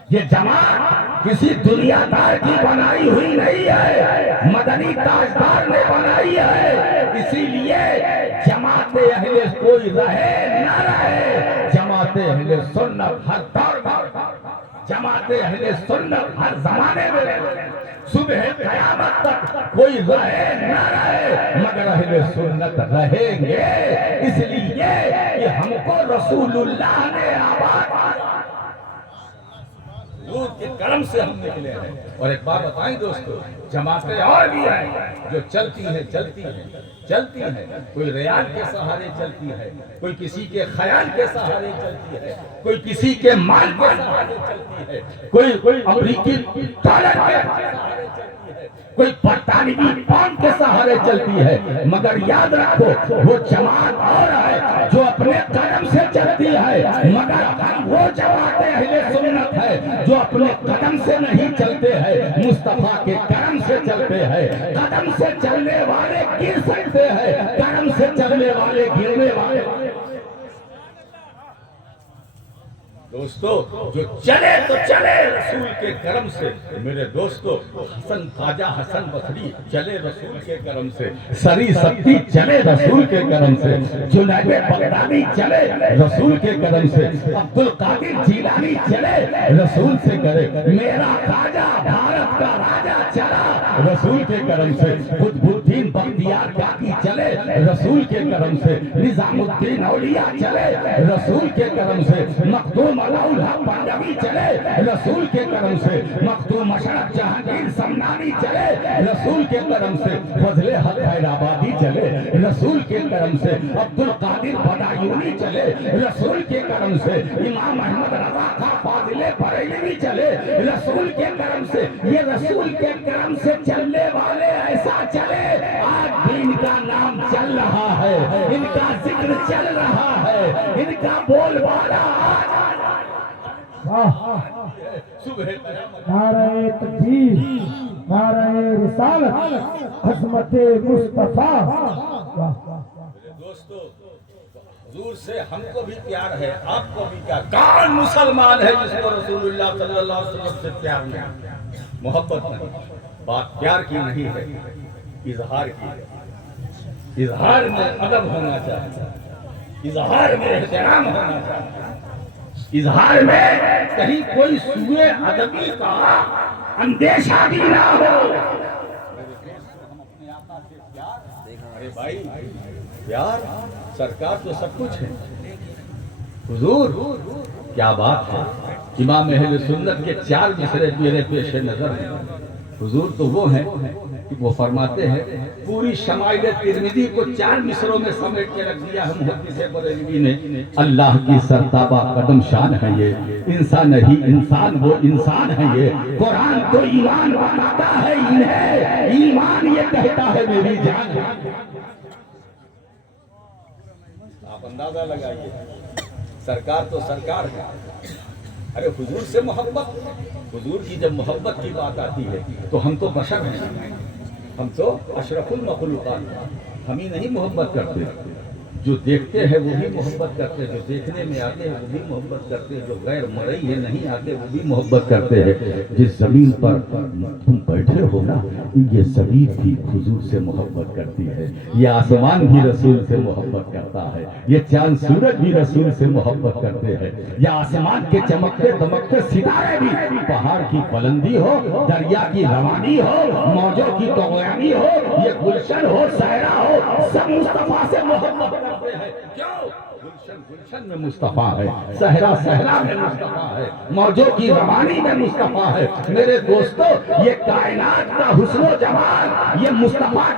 یہ جماعت کسی دنیا دار کی بنائی ہوئی نہیں ہے، مدنی تاجدار نے بنائی ہے۔ اسی لیے جماعت اہل کوئی رہے نہ رہے، جماعت اہل سنت ہر دور میں، جماعت اہل سنت ہر زمانے میں، صبح قیامت تک کوئی رہے نہ رہے مگر اہل سنت رہیں گے۔ اس لیے کہ ہم کو رسول اللہ نے آباد حضور کے کرم سے ہم نکلے ہیں۔ اور ایک بات بتائیں دوستو، جماعتیں اور بھی ہیں جو چلتی ہیں چلتی ہیں چلتی ہیں، کوئی ریال کے سہارے چلتی ہے، کوئی کسی کے خیال کے سہارے چلتی ہے، کوئی کسی کے مال کے سہارے چلتی ہے، کوئی امریکی ڈالر کے سہارے چلتی ہے، کوئی برطانوی پاؤنڈ کے سہارے چلتی ہے، مگر یاد رکھو وہ جماعت اور ہے جو اپنے قدم سے چلتی ہے، مگر ہم وہ جماعت اہل سنت ہے جو اپنے قدم سے نہیں چلتے ہیں، مصطفیٰ کے کرم سے چلتے ہیں۔ قدم سے چلنے والے گر سکتے ہیں، کرم سے چلنے والے گرنے والے۔ دوستو جو چلے تو چلے رسول کے کرم سے۔ میرے دوستو حسن خواجہ حسن بصری چلے رسول کے کرم سے، سری ستی چلے رسول کے کرم سے، جنید بغدادی چلے رسول کے کرم سے، عبد القادر جیلانی چلے رسول سے کرے، میرا خواجہ بھارت کا راجہ چلا رسول کے کرم سے، قطب الدین بختیار کاکی چلے رسول کے کرم سے، نظام الدین اولیاء چلے رسول کے کرم سے، مخدوم الحق پنجابی چلے رسول کے کرم سے، مخدوم اشرف جہانگیر سمنانی چلے رسول کے کرم سے، فضل حق حیدرآبادی چلے رسول کے کرم سے، عبد القادر بدایونی چلے رسول کے کرم سے، امام احمد رضا خان فاضل بریلوی چلے رسول کے کرم سے۔ یہ رسول کے کرم سے چلنے والے ایسا چلے آج بھی ان کا نام چل رہا ہے، ان کا ذکر چل رہا ہے، ان کا بول بالا نعرہ تکبیر، نعرہ رسالت، عظمت مصطفیٰ۔ دوستو حضور سے ہم کو بھی پیار ہے، آپ کو بھی پیار۔ کون مسلمان ہے جس کو رسول اللہ صلی اللہ علیہ وسلم سے پیار نہیں؟ محبت نہیں، بات پیار کی نہیں ہے، اظہار کی ہے۔ اظہار میں ادب ہونا چاہیے، اظہار میں احترام ہونا چاہیے، اظہار میں کہیں کوئی سوء ادبی کا اندیشہ بھی نہ ہو۔ ارے بھائی پیار سرکار تو سب کچھ ہے، حضور کیا بات ہے، امام اہل سنت کے 4 مصرے میرے پیش نظر ہیں۔ حضور تو وہ ہیں کہ وہ فرماتے ہیں پوری شمائل ترمذی کو 4 مصروں میں سمیٹ کے رکھ دیا ہے محدث بریلوی نے۔ اللہ کی سرتابہ قدم شان ہے یہ، انسان نہیں انسان وہ انسان ہے یہ، قرآن تو ایمان بتاتا ہے انہیں، ایمان یہ کہتا ہے میری جان ہے۔ آپ اندازہ لگائیے، سرکار تو سرکار ہے، ارے حضور سے محبت، حضور کی جب محبت کی بات آتی ہے تو ہم تو بشر ہیں، ہم تو اشرف المخلوقات، ہم ہی نہیں محبت کرتے، جو دیکھتے ہیں وہ بھی محبت کرتے ہیں، جو دیکھنے میں آتے ہیں وہ بھی محبت کرتے ہیں، جو غیر مرئی ہے نہیں آتے وہ بھی محبت کرتے ہیں۔ جس زمین پر تم بیٹھے ہو نا، یہ زمین بھی حضور سے محبت کرتی ہے، یہ آسمان بھی رسول سے محبت کرتا ہے، یہ چاند سورج بھی رسول سے محبت کرتے ہیں، یہ آسمان کے چمکتے دمکتے ستارے بھی، پہاڑ کی بلندی ہو، دریا کی روانی ہو، موجوں کی طغیانی ہو، یہ گلشن ہو صحرا ہو، سب مصطفیٰ سے محبت کرتے ہیں۔ کیوں؟ گلشن گلشن میں مصطفیٰ ہے، صحرا صحرا میں مصطفیٰ ہے، موجوں کی روانی میں مصطفیٰ ہے۔ میرے دوستو، یہ کائنات کا حسن و جمال یہ مصطفیٰ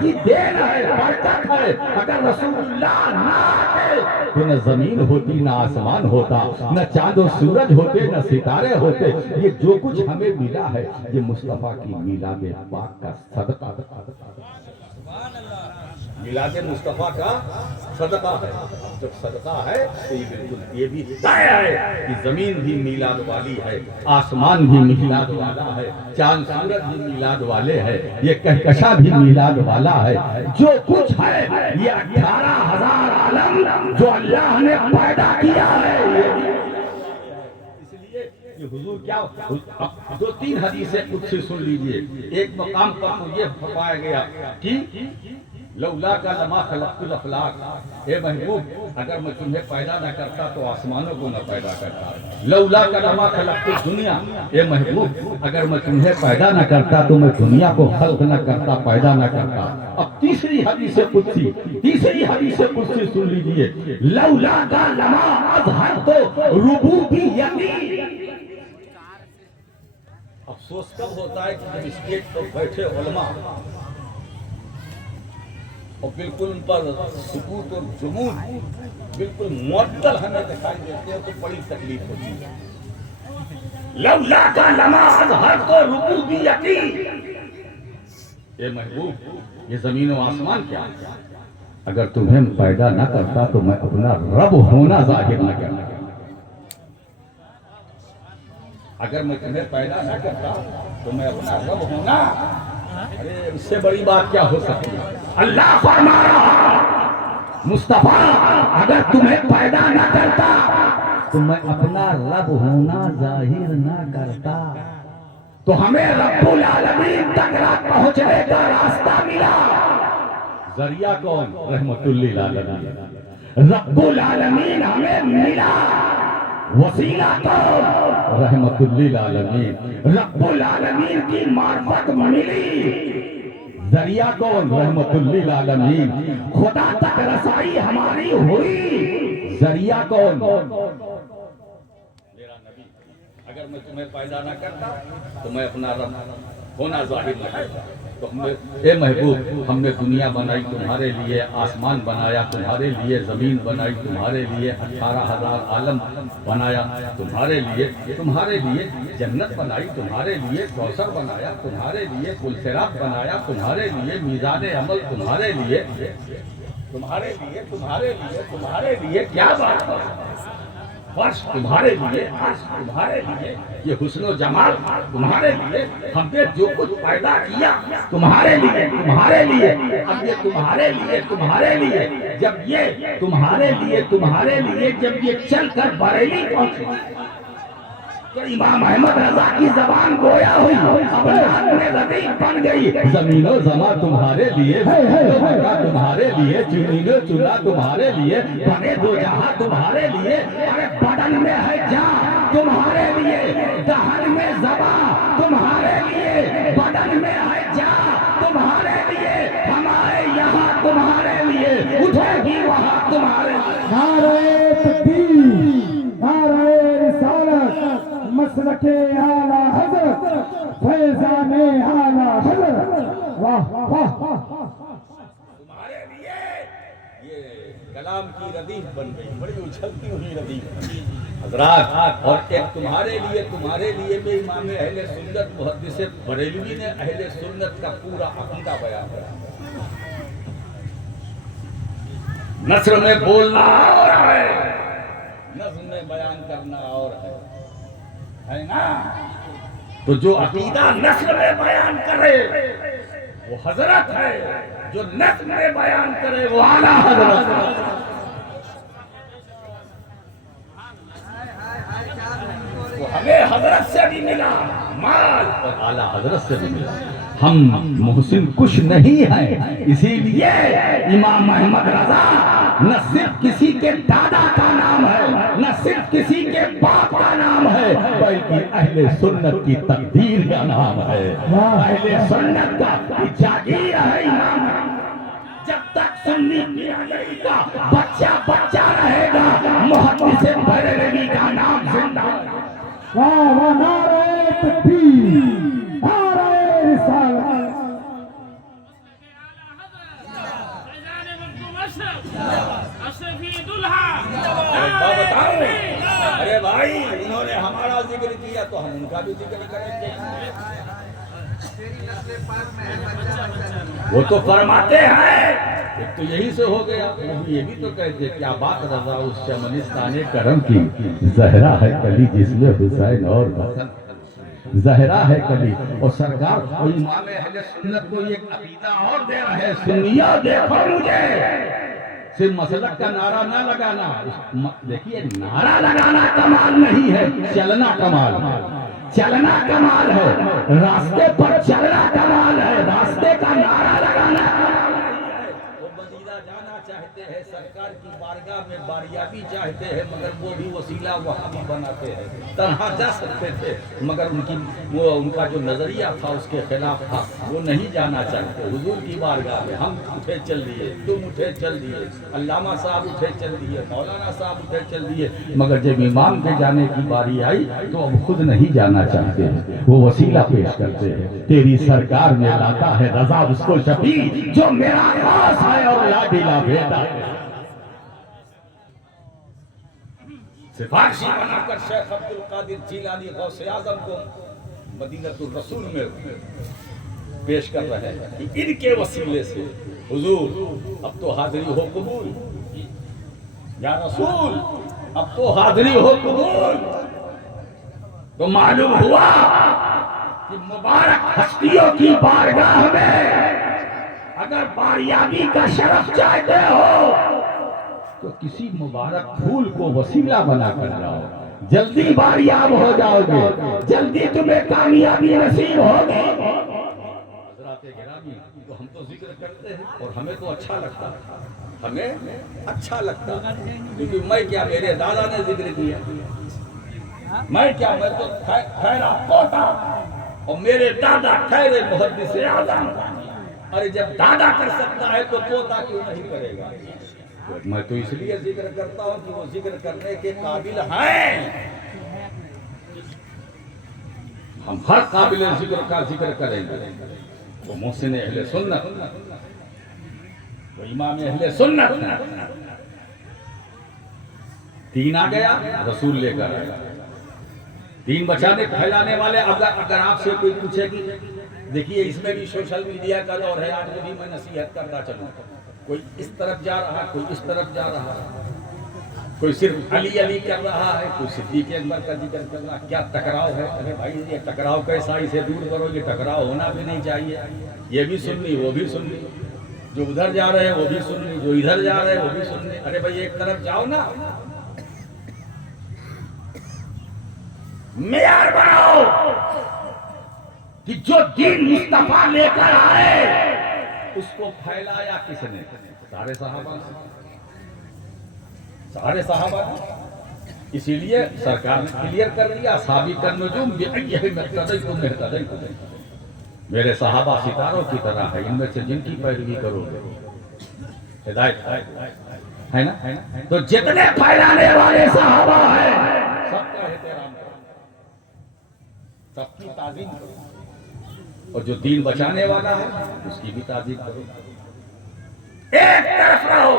کی دین ہے، برکت ہے۔ اگر رسول اللہ نہ آتے تو نہ زمین ہوتی، نہ آسمان ہوتا، نہ چاند و سورج ہوتے، نہ ستارے ہوتے۔ یہ جو کچھ ہمیں ملا ہے یہ مصطفیٰ کی میلاد پاک کا صدقہ، میلاد مصطفیٰ کا صدقہ ہے۔ جب صدقہ ہے تو یہ بالکل یہ بھی طے ہے کہ زمین بھی میلاد والی ہے، آسمان بھی میلاد والا ہے، چاند سورج بھی میلاد والے ہیں، یہ کہکشاں بھی میلاد والا ہے۔ جو کچھ ہے یہ 18,000 عالم جو اللہ نے پیدا کیا ہے، اس لیے یہ حضور کیا 2-3 حدیثیں قدسی سن لیجئے۔ ایک مقام پر تو یہ فرمایا گیا کہ لولا کا لما خلقت الافلاق، اے محبوب اگر میں تمہیں پیدا نہ کرتا تو آسمانوں کو نہ پیدا کرتا۔ لولا کا لما خلقت الدنیا، اے محبوب اگر میں تمہیں پیدا نہ کرتا تو میں دنیا کو خلق نہ کرتا، پیدا نہ کرتا۔ اب تیسری حدیث قدسی سن لیجئے، لولا کا لما اظہرت ربوبیتی۔ افسوس کب ہوتا ہے کہ جب اسٹیج پر بیٹھے علماء اور بالکل ان پر سکوت اور جمود بالکل معطل ہمیں دکھائی دیتے ہیں تو بڑی تکلیف ہوتی ہے۔ لولا کا لما اظہرت ربوبیتی، اے محبوب یہ زمین و آسمان کیا ہے، اگر تمہیں پیدا نہ کرتا تو میں اپنا رب ہونا ظاہر نہ کرتا، اگر میں تمہیں پیدا نہ کرتا تو میں اپنا رب ہونا، ارے اس سے بڑی بات کیا ہو سکتی ہے۔ اللہ فرما رہا مصطفیٰ اگر تمہیں پیدا نہ کرتا تو میں اپنا رب ہونا ظاہر نہ کرتا، تو ہمیں رب العالمین تک پہنچنے کا راستہ ملا۔ ذریعہ کون؟ رحمت للعالمین، رب العالمین ہمیں ملا۔ وسیلہ کون؟ رحمت للعالمین، رب العالمین کی معرفت ملی۔ ذریعہ کون؟ رحمت للعالمین، خدا تک رسائی ہماری ہوئی۔ ذریعہ کون؟ میرا نبی۔ اگر میں تمہیں پیدا نہ کرتا تو میں اپنا رب ہونا ظاہر نہ کرتا، تو اے محبوب ہم نے دنیا بنائی تمہارے لیے، آسمان بنایا تمہارے لیے، زمین بنائی تمہارے لیے، 18,000 عالم بنایا تمہارے لیے، جنت بنائی تمہارے لیے، کوثر بنایا تمہارے لیے، پلسرات بنایا تمہارے لیے، میزان عمل تمہارے لیے، تمہارے لیے کیا بات ہے، فرش تمہارے لیے، عرش تمہارے لیے، یہ حسن و جمال تمہارے لیے، ہم نے جو کچھ پیدا کیا تمہارے لیے، اب یہ تمہارے لیے، جب یہ تمہارے لیے جب یہ چل کر بریلی پہنچے تو امام احمد رضا کی زبان گویا ہوئی، اب نام غریب بن گئی۔ زمین و زمان تمہارے لیے، تمہارے لیے، زمین و چلا تمہارے لیے، بنے دو جہاں تمہارے لیے، ارے بدن میں ہے جان تمہارے لیے، دہن میں زبان تمہارے لیے، بدن میں ہے جان تمہارے لیے، ہمارے یہاں تمہارے لیے، اٹھے گی وہاں تمہارے لیے۔ نعرہ تکبیر، نعرہ رسالت، یہ کلام کی ردیف بن گئی، بڑی اچھلتی ہوئی ردیف حضرات. اور ایک تمہارے لیے بھی امام اہل سنت محدث بریلوی نے اہل سنت کا پورا عقیدہ بیان کرا. نثر میں بولنا اور ہے، نظم میں بیان کرنا اور ہے نا. تو جو عقیدہ نثر میں بیان کرے وہ حضرت ہے، جو نظم میں بیان کرے وہ اعلیٰ حضرت ہے. وہ ہمیں حضرت سے بھی ملا مال اور اعلیٰ حضرت سے بھی ملا. ہم محسن کچھ نہیں ہیں، اسی لیے امام احمد رضا نہ صرف کسی کے دادا کا نام ہے، نہ صرف کسی کے باپ کا نام ہے، بلکہ اہل سنت کی تقدیر کا نام ہے. اہل سنت کا جاگیر ہے امام. جب تک سنی بریلوی کا بچہ رہے گا، محدث بریلوی کا نام زندہ ہے. نعرہ تکبیر، نعرہ رسالت. ارے بھائی انہوں نے ہمارا ذکر کیا تو ہم ان کا بھی ذکر کریں گے. وہ تو فرماتے ہیں، ایک تو یہی سے ہو گیا، یہ بھی تو کہتے کیا بات رضا اس چمنستان کرم کی، زہرا ہے کلی جس میں حسین اور بطن، زہرا ہے کلی. اور سرکار اور امام اہل سنت کو ایک عقیدہ اور دے رہے ہیں. سنیو دیکھو مجھے، صرف مسلک کا نعرہ نہ لگانا. دیکھیے نعرہ لگانا کمال نہیں ہے، چلنا کمال ہے. چلنا کمال ہے، راستے پر چلنا کمال ہے، راستے کا نعرہ لگانا کمال ہے. وہ مدینہ جانا چاہتے ہیں، سرکار کی بارگاہ میں باریابی چاہتے ہیں، مگر وہ بھی وسیلہ وہاں بھی بناتے ہیں. تنہا جا سکتے تھے مگر ان کا جو نظریہ تھا اس کے خلاف تھا، وہ نہیں جانا چاہتے. حضور کی بارگاہ میں ہم اٹھے چل دیے، تم اٹھے چل دیے، علامہ صاحب اٹھے چل دیے، مولانا صاحب اٹھے چل دیے، مگر جب امام کے جانے کی باری آئی تو اب خود نہیں جانا چاہتے ہیں، وہ وسیلہ پیش کرتے ہیں. تیری سرکار میں لاتا ہے رضا اس کو شفیع، جو میرا خاص ہے اور لاڈلا بیٹا ہے. سفارشی بنا کر شیخ عبد القادر جیلانی غوث اعظم کو مدینۃ الرسول میں پیش کر رہے ہیں کہ ان کے وسیلے سے حضور اب تو حاضری ہو قبول، یا رسول اب تو حاضری ہو قبول. تو معلوم ہوا کہ مبارک ہستیوں کی بارگاہ میں اگر باریابی کا شرف چاہتے ہو تو کسی مبارک پھول کو وسیلہ بنا کر جاؤ، جلدی باریاب ہو جاؤ گے، جلدی تمہیں کامیابی نصیب ہوگی. حضرات گرامی، تو ہم تو ذکر کرتے ہیں اور ہمیں تو اچھا لگتا ہے، ہمیں اچھا لگتا ہے، کیونکہ میں کیا میرے دادا نے ذکر کیا، میں کیا میں تو ٹھہرا پوتا اور میرے دادا ٹھہرے محدث اعظم. ارے جب دادا کر سکتا ہے تو پوتا کیوں نہیں کرے گا؟ میں تو اس لیے ذکر کرتا ہوں کہ وہ ذکر کرنے کے قابل ہیں. ہم ہر قابل ذکر کا ذکر کریں گے. وہ محسن اہل سنت، وہ امام اہل سنت. دین آ گیا، رسول لے کر آیا. دین بچانے پھیلانے والے. اگر آپ سے کوئی پوچھے کہ دیکھیے اس میں بھی سوشل میڈیا کا دور ہے، آج بھی میں نصیحت کرتا چلوں، کوئی اس طرف جا رہا، کوئی اس طرف جا رہا، کوئی صرف علی علی کر رہا ہے، کوئی صدیق اکبر کا ذکر کر رہا. کیا ٹکراؤ ہے؟ ارے بھائی یہ ٹکراؤ کیسا، اسے دور کرو، یہ ٹکراؤ ہونا بھی نہیں چاہیے. یہ بھی سننی وہ بھی سننی، جو ادھر جا رہے ہیں وہ بھی سننی، جو ادھر جا رہے ہیں وہ بھی سننی. ارے بھائی ایک طرف جاؤ نا، معیار بناؤ کہ جو دین مصطفیٰ لے کر آئے اس کو پھیلایا کس نے؟ سارے صحابہ، سارے صحابہ. اسی لیے سرکار نے کلیئر کر دیا، سابقا نجوم بأیہم اقتدیتم اہتدیتم. میرے صحابہ ستاروں کی طرح ہے، ان میں سے جن کی پیروی کرو گے ہدایت ہے نا. تو جتنے پھیلانے والے صحابہ ہیں سب کا احترام کرو، سب کی تعظیم کرو، اور جو دین بچانے والا ہے اس کی بھی تعظیم کرو. ایک طرف رہو.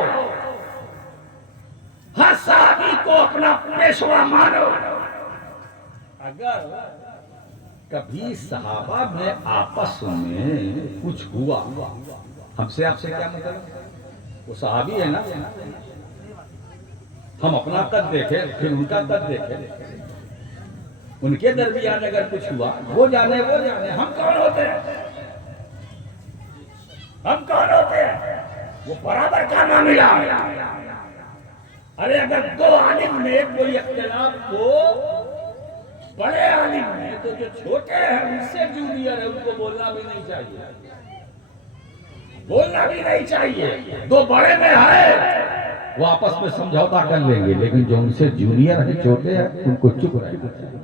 اپنا پیشوا مانو. اگر کبھی صحابہ میں آپس میں کچھ ہوا، ہم سے آپ سے کیا مطلب؟ وہ صحابی ہے نا، ہم اپنا قد دیکھیں پھر ان کا قد دیکھیں. ان کے درمیان اگر کچھ ہوا وہ جانے، ہم کون ہوتے ہیں؟ ہم کون ہوتے ہیں؟ وہ برابر کا معاملہ. ارے اگر دو عالم میں کوئی اختلاف ہو، بڑے عالم میں، تو جو چھوٹے ہیں ان سے جونیئر ہے ان کو بولنا بھی نہیں چاہیے، بولنا بھی نہیں چاہیے. دو بڑے میں ہے وہ آپس میں سمجھوتا کر لیں گے، لیکن جو ان سے جونیئر ہیں، چھوٹے ہیں، ان کو چپ رہنا چاہیے،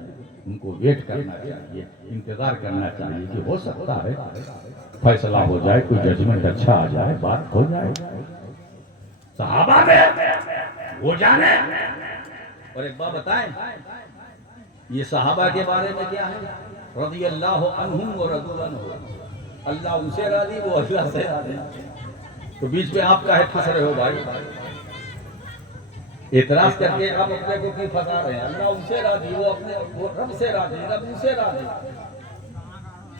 ان کو ویٹ کرنا چاہیے، انتظار کرنا چاہیے کہ ہو سکتا ہے فیصلہ ہو جائے، کوئی ججمنٹ اچھا آ جائے، بات ہو جائے. صحابہ میں وہ جانے. اور ایک بات بتائیں، یہ صحابہ کے بارے میں کیا ہے؟ رضی اللہ عنہم و رضوا عنہ. اللہ ان سے راضی، وہ اللہ سے راضی. تو بیچ میں آپ کاہے پھنس رہے ہو بھائی؟ اعتراض کر کے آپ اپنے کو کیوں پھنسا رہے ہیں؟ اللہ ان سے راضی، وہ رب سے راضی، رب ان سے راضی.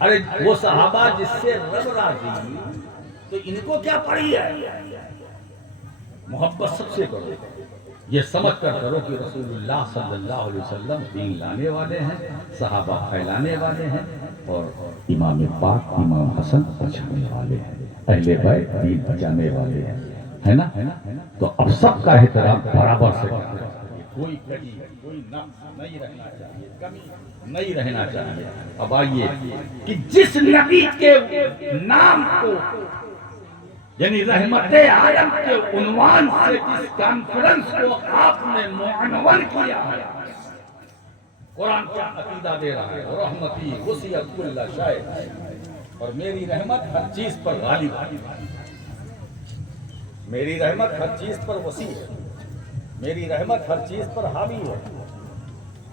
ارے وہ صحابہ جس سے رب راضی، تو ان کو کیا پڑی ہے؟ محبت سب سے کرو، یہ سمجھ کر کرو کہ رسول اللہ صلی اللہ علیہ وسلم دین لانے والے ہیں، صحابہ پھیلانے والے ہیں، اور امام پاک امام حسن بچانے والے ہیں، اہل بیت دین بچانے والے ہیں، ہے نا؟ تو اب سب کا احترام برابر سے کرنا چاہیے، کوئی کمی، کوئی نقص نہیں رہنا چاہیے، کمی نہیں رہنا چاہیے. اب آئیے کہ جس نبی کے نام کو، یعنی رحمت عالم کے عنوان سے جس کانفرنس کو آپ نے معنون کیا ہے، قرآن کیا عقیدہ دے رہا ہے؟ رحمتی وسعت کل شیء، اور میری رحمت ہر چیز پر غالب ہے. میری رحمت ہر چیز پر وسیع ہے، میری رحمت ہر چیز پر حاوی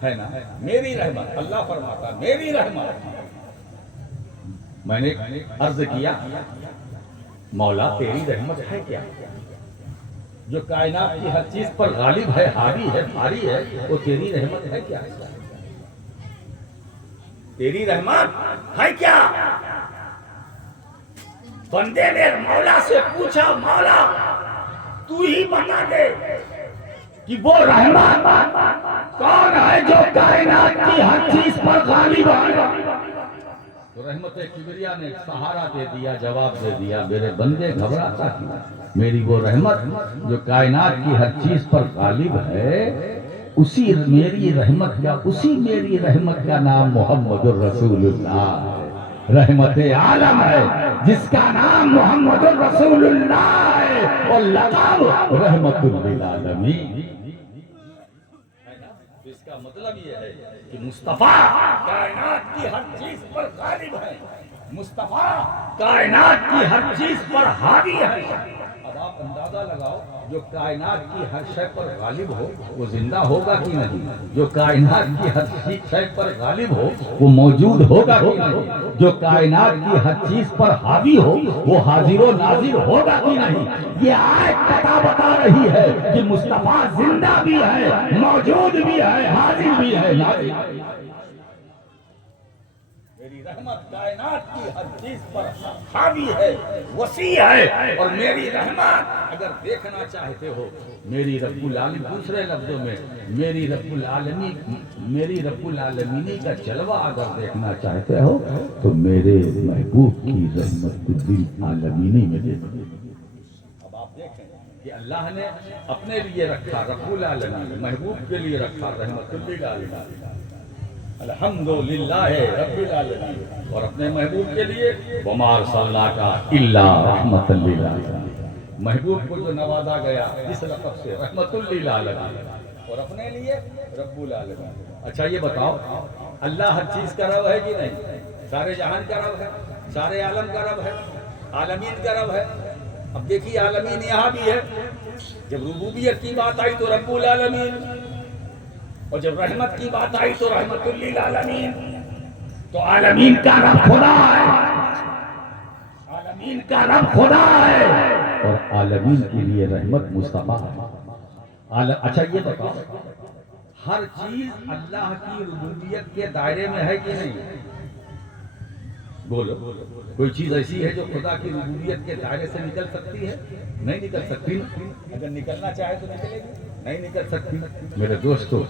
ہے نا؟ میری رحمت، اللہ فرماتا ہے میری رحمت. میں نے عرض کیا مولا تیری رحمت ہے کیا؟ جو کائنات کی ہر چیز پر غالب ہے، حاوی ہے، بھاری ہے، وہ تیری رحمت ہے کیا؟ تیری رحمت ہے کیا؟ بندے نے مولا سے پوچھا، مولا تو ہی بتا دے کہ وہ رحمت کون ہے جو کائنات کی ہر چیز پر غالب ہے. تو رحمت کبریا نے سہارا دے دیا، جواب دے دیا، میرے بندے گھبراتا کیوں؟ میری وہ رحمت جو کائنات کی ہر چیز پر غالب ہے، اسی میری رحمت کا نام محمد الرسول اللہ ہے. رحمت عالم ہے جس کا نام محمد الرسول اللہ ہے، اور لقب رحمت للعالمین. اس کا مطلب یہ ہے کہ مصطفیٰ کائنات کی ہر چیز پر غالب ہے، مصطفیٰ کائنات کی ہر چیز پر حاوی ہے. اب آپ اندازہ لگاؤ، جو کائنات کی ہر شے پر غالب ہو وہ زندہ ہوگا کہ نہیں؟ جو کائنات کی ہر شے پر غالب ہو وہ موجود ہوگا کہ نہیں؟ جو کائنات کی ہر چیز پر حاوی ہو وہ حاضر و ناظر ہوگا کہ نہیں؟ یہ آیت بتا رہی ہے کہ مصطفیٰ زندہ بھی ہے، موجود بھی ہے، حاضر بھی ہے، ناظر. میری رحمت کائنات کی ہر چیز پر حاوی ہے، وسیع ہے. اور میری رحمت اگر دیکھنا چاہتے ہو، میری رب العالمین، دوسرے لفظوں میں میری رب العالمینی کا جلوہ اگر دیکھنا چاہتے ہو تو میرے محبوب کی رحمت للعالمینی میں دیکھو. اب آپ دیکھیں کہ اللہ نے اپنے لیے رکھا رب العالمین، محبوب کے لیے رکھا رحمت للعالمین، الحمدللہ رب العالمین، اور اپنے محبوب کے لیے وما ارسلناک الا رحمۃ للعالمین. محبوب کو جو نوازا گیا اس لقب سے رحمۃ للعالمین، اور اپنے لیے رب العالمین. اچھا یہ بتاؤ، اللہ ہر چیز کا رب ہے کہ نہیں؟ سارے جہان کا رب ہے، سارے عالم کا رب ہے، عالمین کا رب ہے. اب دیکھیے عالمین یہاں بھی ہے. جب ربوبیت کی بات آئی تو رب العالمین، اور جب رحمت کی بات آئی تو رحمت للعالمین. تو عالمین کا رب خدا ہے، عالمین کا رب خدا ہے، اور عالمین کے لیے رحمت مصطفیٰ ہے. اچھا یہ بتاؤ، ہر چیز اللہ کی ربوبیت کے دائرے میں ہے کہ نہیں؟ بولو، کوئی چیز ایسی ہے جو خدا کی ربوبیت کے دائرے سے نکل سکتی ہے؟ نہیں نکل سکتی. اگر نکلنا چاہے تو نکلے گی، نہیں نکل سکتی. میرے دوستو،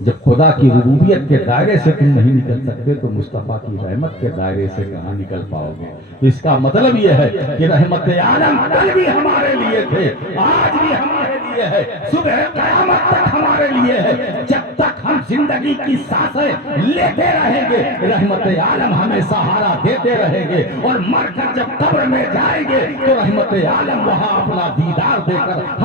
جب خدا کی ربوبیت کے دائرے سے تم نہیں نکل سکتے تو مصطفیٰ کی رحمت کے دائرے سے کہاں نکل پاؤ گے؟ اس کا مطلب یہ ہے کہ رحمت عالم کل بھی ہمارے لیے تھے، آج بھی ہمارے لیے ہے، صبح قیامت تک ہمارے لیے ہے. جب تک ہم زندگی کی سانسیں لیتے رہیں گے رحمت عالم ہمیں سہارا دیتے رہیں گے، اور مر کر جب قبر میں جائیں گے تو رحمت عالم وہاں اپنا دیدار دے کر